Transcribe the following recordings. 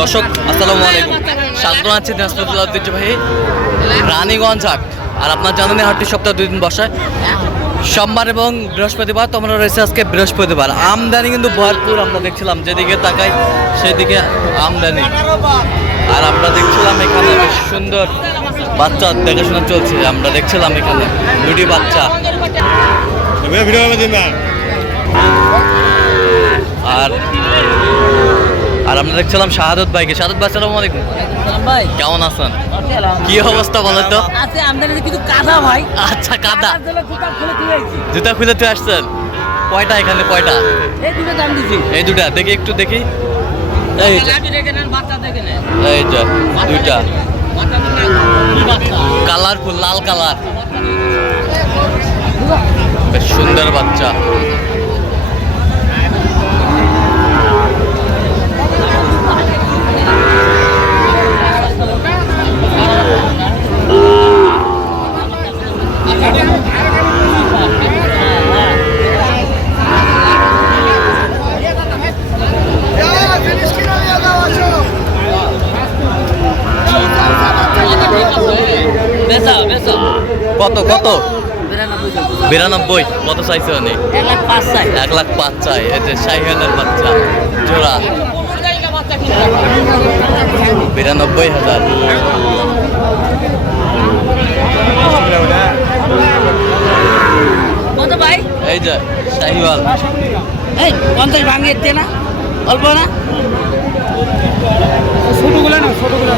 দর্শক আসসালামু আলাইকুম। স্বাগত আছি দিনাজপুর ঐতিহ্যবাহী রানীগঞ্জ হাট। আর আপনার জানেন হাটটি সপ্তাহে দুই দিন বসায় সোমবার এবং বৃহস্পতিবার তোমরা রয়েছে আজকে বৃহস্পতিবার। আমদানি কিন্তু ভরপুর আমরা দেখছিলাম যেদিকে তাকাই সেদিকে আমদানি। আর আমরা দেখছিলাম এখানে বেশ সুন্দর বাচ্চা দেখাশোনা চলছে আমরা দেখছিলাম এখানে দুটি বাচ্চা। আর আর আমরা দেখছিলাম শাহাদত ভাইকে। শাহাদত ভাই আসসালামু আলাইকুম। ভাই। কেমন আছেন? কি অবস্থা বলো তো? আছে আমদানি কিন্তু কাদা ভাই। আচ্ছা কাদা। জুতা খুলে তুই আসছেন? কয়টা এখানে কয়টা? এই দুটো দাম দিছি। এই দুটা দেখি একটু দেখি। এই এই যে দুইটা। কালারফুল লাল কালার। বেশ সুন্দর বাচ্চা। কত কত? বিরানব্বই কত চাইছে উনি? এক লাখ পাঁচ চাই এক লাখ পাঁচ চাই এতে সাইহেলের বাচ্চা জোড়া। বিরানব্বই হাজার। কত ভাই? এই যে শাহিওয়াল। এই পঞ্চাশ ভাঙিয়ে দিয়ে না? অল্প না? ছোটগুলো না ছোটগুলো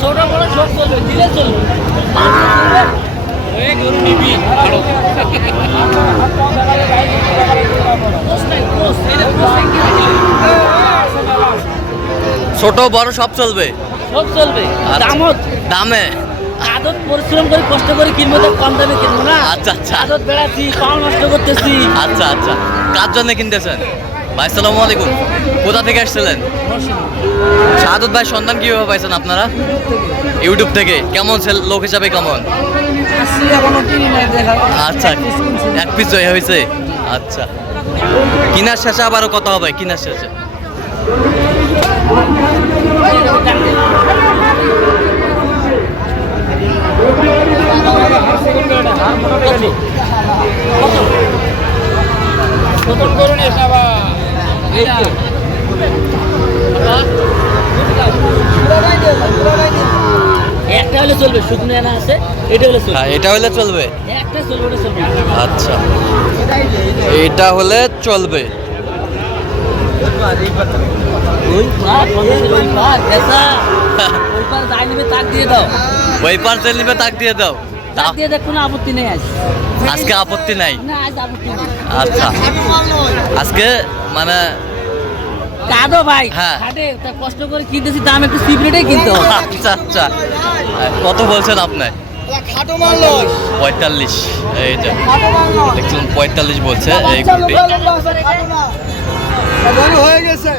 ছোট বড় সব চলবে দিলে চলবে ওই গরু নিবি আরও পোস্ট নাই পোস্ট এটা পোস্ট নাই ছোট বড় সব চলবে। সব চলবে। দামত। দামে। আদত পরিশ্রম করে কষ্ট করে কিনবো তো কম দামে কিনবো না। আচ্ছা, আচ্ছা। আদত বেড়াচ্ছি পাল নষ্ট করতেছি। আচ্ছা আচ্ছা। কার জন্য কিনতেছেন? ভাই সালামু আলাইকুম। কোথা থেকে আসছিলেন? শাহাদত ভাই সন্ধান কীভাবে পাইছেন আপনারা? ইউটিউব থেকে কেমন সেল- লোক হিসাবে কেমন? আচ্ছা এক পিস জয় হয়েছে? আচ্ছা। কিনার শেষে আবারও কথা হবে কিনার শেষে। চলবে শুকনো আছে এটা হলে চলবে। হ্যাঁ এটা হলে চলবে। একটা চলবে ওটা চলবে। আচ্ছা। এটা হলে চলবে। ওই পার ওই পার কেসা ওই পার যাই নেবে তাক দিয়ে দাও। ওই পার্সেল নিবে তাক দিয়ে দাও। তাক দিয়ে দেখ কোনো আপত্তি নেই আজ। আজকে আপত্তি নাই? না আজ আপত্তি নেই। আচ্ছা। আজকে মানে কাঁদো ভাই হ্যাঁ। হাটে কষ্ট করে কিনতেছি দাম একটু সিপ্রেটেই কিনতে হবে। আচ্ছা আচ্ছা। কত বলছেন আপনি? পঁয়তাল্লিশ এই যে। দেখছিলাম পঁয়তাল্লিশ বলছে এই গরুটি। হয়ে গেছে।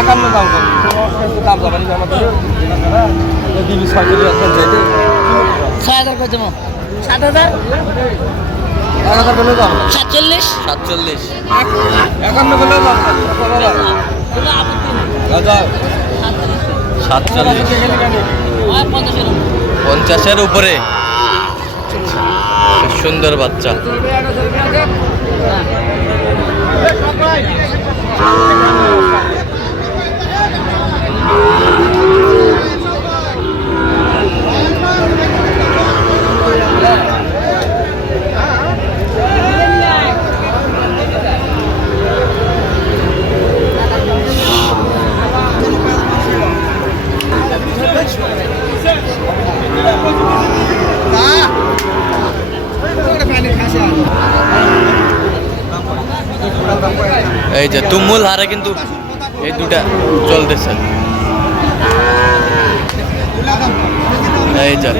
একান্ন দাম দাম যাবানি ছয় হাজার করে দেবো সাত হাজার? এক হাজার সাতচল্লিশ? সাতচল্লিশ। একান্ন সাতচল্লিশ। পঞ্চাশের উপরে। সুন্দর বাচ্চা। এই যে তুমুল হারে কিন্তু এই দুটা চলতেছে। এই যে।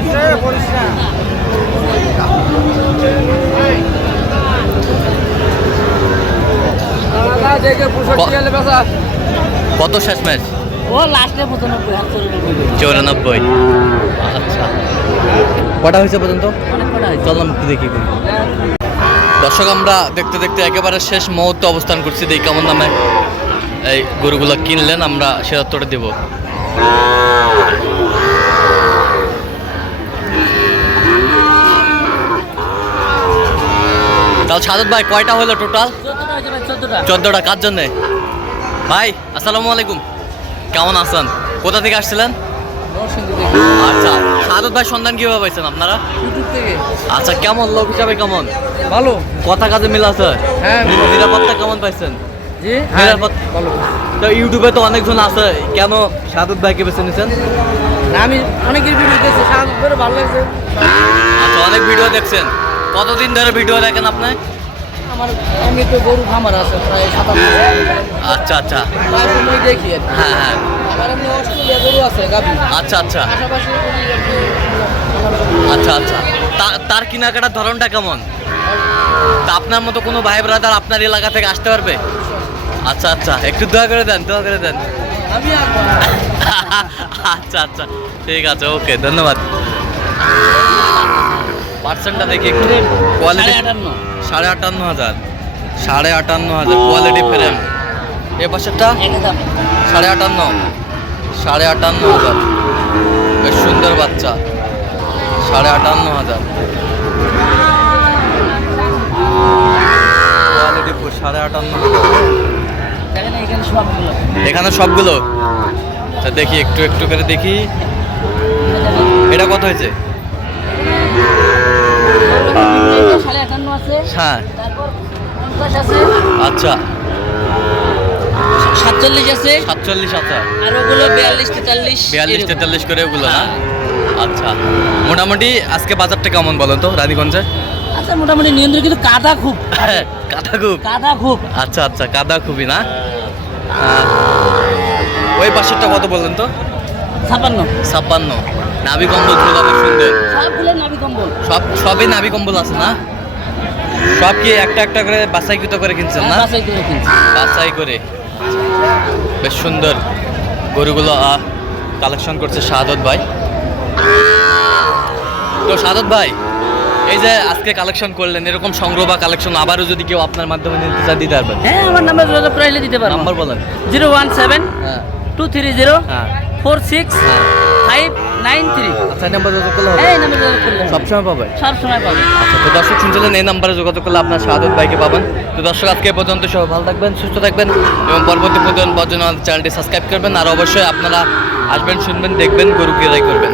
কত শেষ ম্যাচ? ও লাস্টে চৌরানব্বই। আচ্ছা। কটা হয়েছে পর্যন্ত? চললাম দেখি। দর্শক আমরা দেখতে দেখতে একেবারে শেষ মুহূর্তে অবস্থান করছি। দেখি কেমন দামে এই গরুগুলো কিনলেন আমরা সে উত্তরটা দেব। তাহলে সাদত ভাই কয়টা হলো টোটাল চোদ্দটা কার জন্যে? ভাই আসসালামু আলাইকুম। কেমন আছেন? কোথা থেকে আসছিলেন? আচ্ছা সাদত ভাই সন্ধান কীভাবে পাইছেন আপনারা? আচ্ছা কেমন? লোক হিসাবে কেমন? ভালো? কথা কাজে মিল আছে? হ্যাঁ। নিরাপত্তা কেমন পাইছেন? জি? নিরাপত্তা ভালো। তো ইউটিউবে তো অনেকজন আছে। কেন সাদত ভাইকে বেছে নিয়েছেন না আমি অনেকের ভিডিও দেখছি করে ভালো লাগছে। আচ্ছা অনেক ভিডিও দেখছেন। কতদিন ধরে ভিডিও দেখেন আপনি? আমার আমি তো গরু খামার আছে প্রায় সাতাশ আচ্ছা আচ্ছা। প্রায় সময় দেখি হ্যাঁ হ্যাঁ। আমার এমনি অস্ট্রেলিয়া গরু আছে গাভি। আচ্ছা আচ্ছা। কি। আচ্ছা আচ্ছা। তার কেনাকাটার ধরনটা কেমন? তা আপনার মতো কোনো ভাই ব্রাদার আপনার এলাকা থেকে আসতে পারবে? আচ্ছা আচ্ছা। একটু দোয়া করে দেন দোয়া করে দেন। আচ্ছা আচ্ছা। ঠিক আছে ওকে ধন্যবাদ। পার্সেন্টটা দেখি একটু। কোয়ালিটি সাড়ে আটান্ন। হাজার। সাড়ে আটান্ন হাজার কোয়ালিটি ফ্রেম এ পাশেরটা? সাড়ে আটান্ন। সাড়ে আটান্ন হাজার। বেশ সুন্দর বাচ্চা। সাড়ে আটান্ন হাজার। কোয়ালিটি ফুল সাড়ে আটান্ন হাজার। এখানে সবগুলো? তা দেখি একটু একটু করে দেখি। এটা কত হয়েছে? আছে হ্যাঁ। আছে আচ্ছা। সাতচল্লিশ আছে। সাতচল্লিশ হাজার। আর ওগুলো বিয়াল্লিশ তেতাল্লিশ বিয়াল্লিশ তেতাল্লিশ করে ওগুলো না? হ্যাঁ। আচ্ছা। মোটামুটি আজকে বাজারটা কেমন বলো তো রানীগঞ্জে? আচ্ছা মোটামুটি নিয়ন্ত্রণ কিন্তু কাদা খুব। কাদা খুব। কাদা খুব। আচ্ছা আচ্ছা কাদা খুবই না? ওই পাশেরটা কত বললেন তো? ছাপান্ন ছাপ্পান্ন। নাভি কম্বল ছিল অনেক সুন্দর। সবগুলো নাবি কম্বল। সব সবই নাভি কম্বল আছে না? সব কি একটা একটা করে বাছাইকৃত করে কিনছেন না? বাছাই করে কিনছি। বাছাই করে। বেশ সুন্দর। গরুগুলো কালেকশন করছে সাদত ভাই। তো সাদত ভাই এই যে আজকে কালেকশন করলেন এরকম সংগ্রহ বা কালেকশন আবারও যদি কেউ আপনার মাধ্যমে নিতে চায় দিতে পারবেন। হ্যাঁ আমার নাম্বার যোগাযোগ প্রাইলে দিতে পারব। নাম্বার বলেন। জিরো ওয়ান সেভেন হ্যাঁ। টু থ্রি জিরো হ্যাঁ। ফোর সিক্স হ্যাঁ ফাইভ নাইন থ্রি। আচ্ছা নাম্বার যোগাযোগ করলে হবে? এই নাম্বার যোগাযোগ করলে সবসময় পাবে? সব সময় পাবে। আচ্ছা তো দর্শক শুনছিলেন এই নাম্বারে যোগাযোগ করলে আপনার শাহাদত ভাইকে পাবেন। তো দর্শক আজকে পর্যন্ত সবাই ভালো থাকবেন সুস্থ থাকবেন এবং পরবর্তী পর্যন্ত চ্যানেলটি সাবস্ক্রাইব করবেন। আর অবশ্যই আপনারা আসবেন শুনবেন দেখবেন গরু ক্রয় করবেন।